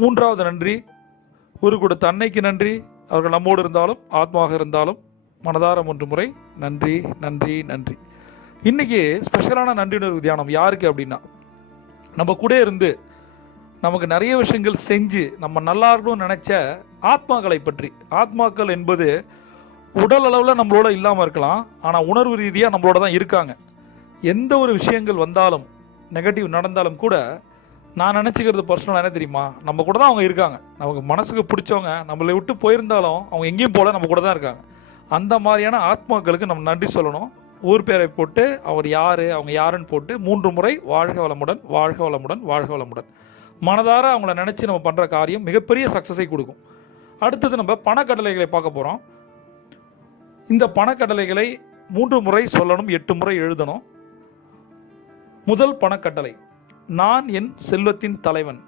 மூன்றாவது நன்றி, ஒரு கொடுத்த அன்னைக்கு நன்றி. அவர்கள் நம்மோடு இருந்தாலும் ஆத்மாவாக இருந்தாலும் மனதார 3 முறை நன்றி நன்றி நன்றி. இன்றைக்கி ஸ்பெஷலான நன்றியுணர்வு தியானம் யாருக்கு அப்படின்னா, நம்ம கூட இருந்து நமக்கு நிறைய விஷயங்கள் செஞ்சு நம்ம நல்லா இருக்கணும்னு நினச்ச ஆத்மாக்களை பற்றி. ஆத்மாக்கள் என்பது உடல் அளவில் நம்மளோட இல்லாமல் இருக்கலாம், ஆனால் உணர்வு ரீதியாக நம்மளோட தான் இருக்காங்க. எந்த ஒரு விஷயங்கள் வந்தாலும் நெகட்டிவ் நடந்தாலும் கூட நான் நினச்சிக்கிறது பர்சனலாக என்ன தெரியுமா, நம்ம கூட தான் அவங்க இருக்காங்க. நமக்கு மனசுக்கு பிடிச்சவங்க நம்மளை விட்டு போயிருந்தாலும் அவங்க எங்கேயும் போல நம்ம கூட தான் இருக்காங்க. அந்த மாதிரியான ஆத்மாக்களுக்கு நம்ம நன்றி சொல்லணும். ஊர் பேரை போட்டு அவர் யார் அவங்க யாருன்னு போட்டு 3 முறை வாழ்க வளமுடன் வாழ்க வளமுடன் வாழ்க வளமுடன் மனதார அவங்கள நினச்சி நம்ம பண்ணுற காரியம் மிகப்பெரிய சக்ஸஸை கொடுக்கும். அடுத்தது நம்ம பணக்கட்டளைகளை பார்க்க போகிறோம். இந்த பணக்கட்டளைகளை 3 முறை சொல்லணும், 8 முறை எழுதணும். முதல் பணக்கட்டளை, நான் என் செல்வத்தின் தலைவன்.